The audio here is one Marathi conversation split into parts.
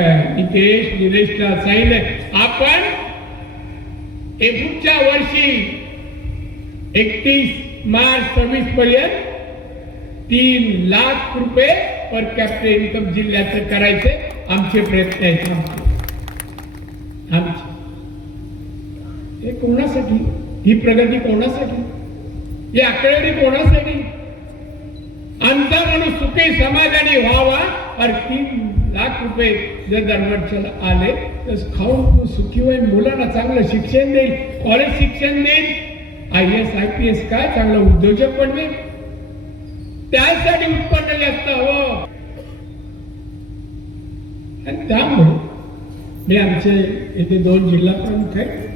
उपाय निलेशला सांगितलं आपण एप्रिलच्या वर्षी एकतीस मार्च सव्वीस पर्यंत तीन लाख रुपये पर कॅपिटल इन्कम जिल्ह्याचं करायचे. आमचे प्रयत्न आहेत. आमचे. हे कोणासाठी? ही प्रगती कोणासाठी? ही आकडेवारी कोणासाठी? आमचा माणूस सुखी समाजाने व्हावा और तीन लाख रुपये जर दरवर्षाला आले तर खाऊन तू सुखी होईल मुलांना चांगलं शिक्षण देईल कॉलेज शिक्षण देईल I S I P S काय? चांगलं उद्योजक पण देईल त्यासाठी उत्पन्न जास्त हवं. आणि त्यामुळे मी आमचे येथे दोन जिल्हा प्रमुख आहेत.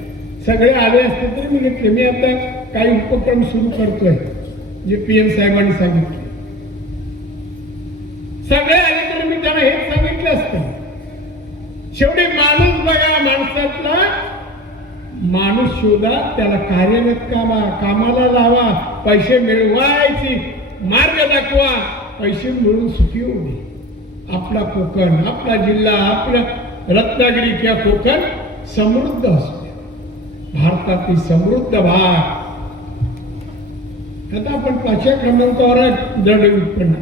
सगळे आले असते तरी मी घेतले. मी आता काही उपक्रम सुरू करतोय जे पी एम साहेबांनी सांगितले. सगळे आले तरी मी त्यांना हेच सांगितलं असते. शेवटी माणूस बघा माणसातला माणूस शोधा त्याला कार्यरत कामा कामाला लावा पैसे मिळवायची मार्ग दाखवा पैसे मिळून सुखी होऊ दे आपला कोकण आपला जिल्हा आपला रत्नागिरी किंवा कोकण समृद्ध असू दे. भारतातील समृद्ध भाग. आता आपण पाचव्या क्रमांकावर आहे दरडोई उत्पन्न.